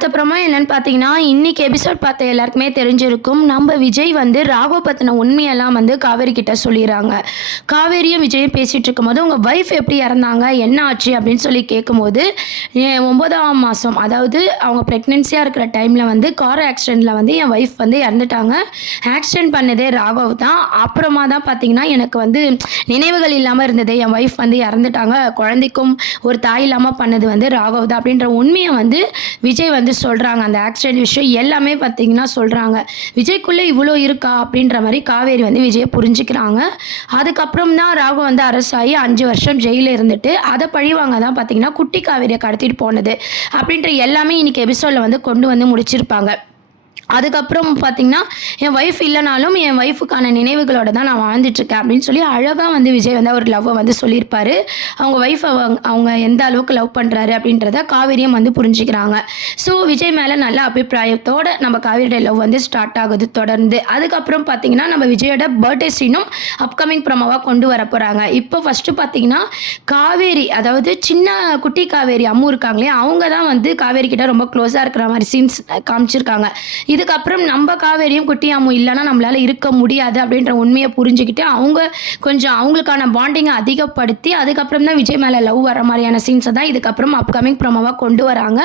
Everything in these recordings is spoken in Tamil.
அதுக்கப்புறமா என்னன்னு பார்த்தீங்கன்னா, இன்னைக்கு எபிசோட் பார்த்த எல்லாருக்குமே தெரிஞ்சிருக்கும். நம்ம விஜய் வந்து ராகவ் பத்தின உண்மையெல்லாம் வந்து காவேரி கிட்ட சொல்லிர்றாங்க. காவேரியும் விஜயும் பேசிட்டு இருக்கும்போது, "உங்க வைஃப் எப்படி இறந்தாங்க? என்ன ஆச்சு?" அப்படின்னு சொல்லி கேட்கும்போது, 9ஆம் மாசம் அதாவது அவங்க பிரெக்னன்சியா இருக்கிற டைம்ல வந்து கார் ஆக்சிடென்ட்ல வந்து என் வைஃப் வந்து இறந்துட்டாங்க. ஆக்சிடென்ட் பண்ணதே ராகவ் தான். அப்புறமா தான் பார்த்தீங்கன்னா, எனக்கு வந்து நினைவுகள் இல்லாம இருந்தது. என் வைஃப் வந்து இறந்துட்டாங்க. குழந்தைக்கும் ஒரு தாய் இல்லாம பண்ணது வந்து ராகவ் தான் அப்படின்ற உண்மைய வந்து விஜய் வந்து சொல்றாங்க. அந்த ஆக்சிடென்ட் விஷயம் எல்லாமே பார்த்தீங்கன்னா சொல்றாங்க. விஜய்க்குள்ள இவ்வளோ இருக்கா? அப்படின்ற மாரி காவேரி வந்து விஜய புரிஞ்சுக்கிறாங்க. அதுக்கப்புறம் தான் ராகவ் வந்து அரெஸ்ட் ஆகி 5 வருஷம் ஜெயில்ல இருந்துட்டு, அத பழிவாங்க தான் பார்த்தீங்கன்னா, குட்டி காவேரிய கடத்திட்டு போனது. அப்படின்ற எல்லாமே இன்னைக்கு எபிசோட்ல வந்து கொண்டு வந்து முடிச்சிருப்பாங்க. அதுக்கப்புறம் பார்த்தீங்கன்னா, என் வைஃப் இல்லனாலும், என் வைஃப்‌க்கான நினைவுகளோட தான் நான் வாழ்ந்துட்டுருக்கேன் அப்படின்னு சொல்லி அழகா வந்து விஜய் வந்து அவர் லவ்வ வந்து சொல்லியிருப்பாரு. அவங்க வைஃப் அவங்க எந்த அளவுக்கு லவ் பண்றாரு அப்படின்றத காவேரியும் வந்து புரிஞ்சுக்கிறாங்க. ஸோ விஜய் மேல நல்ல அபிப்பிராயத்தோட நம்ம காவேரியோட லவ் வந்து ஸ்டார்ட் ஆகுது தொடர்ந்து. அதுக்கப்புறம் பார்த்தீங்கன்னா, நம்ம விஜயோட பர்த்டே சீனும் அப்கமிங் ப்ரோமோவா கொண்டு வரப்போறாங்க. இப்போ ஃபர்ஸ்ட்டு பார்த்தீங்கன்னா, காவேரி அதாவது சின்ன குட்டி காவேரி அம்மு இருக்காங்க இல்லையா, அவங்க தான் வந்து காவேரி கிட்ட ரொம்ப க்ளோஸா இருக்கிற மாரி சீன்ஸ் காமிச்சிருக்காங்க. இதுக்கப்புறம் நம்ம காவேரியும் குட்டி அம்மு இல்லைன்னா நம்மளால இருக்க முடியாது அப்படின்ற உண்மையை புரிஞ்சுக்கிட்டு அவங்க கொஞ்சம் அவங்களுக்கான பாண்டிங்கை அதிகப்படுத்தி அதுக்கப்புறம் தான் விஜய் மேலே லவ் வர மாதிரியான சீன்ஸை தான் இதுக்கப்புறம் அப்கமிங் ப்ரோமோவாக கொண்டு வராங்க.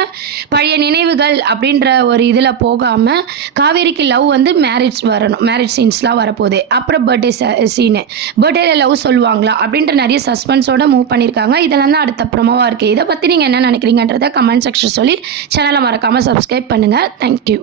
பழைய நினைவுகள் அப்படின்ற ஒரு இதில் போகாமல் காவேரிக்கு லவ் வந்து மேரேஜ் வரணும், மேரேஜ் சீன்ஸ்லாம் வரப்போகுது. அப்புறம் பர்த்டே சீனு, பர்த்டேல லவ் சொல்லுவாங்களா அப்படின்ற நிறைய சஸ்பென்ஸோட மூவ் பண்ணியிருக்காங்க. இதெல்லாம் தான் அடுத்த ப்ரோமோவாக இருக்குது. இதை பற்றி நீங்கள் என்ன நினைக்கிறீங்கன்றதை கமெண்ட் செக்ஷன் சொல்லி சேனலை மறக்காமல் சப்ஸ்கிரைப் பண்ணுங்கள். தேங்க்யூ.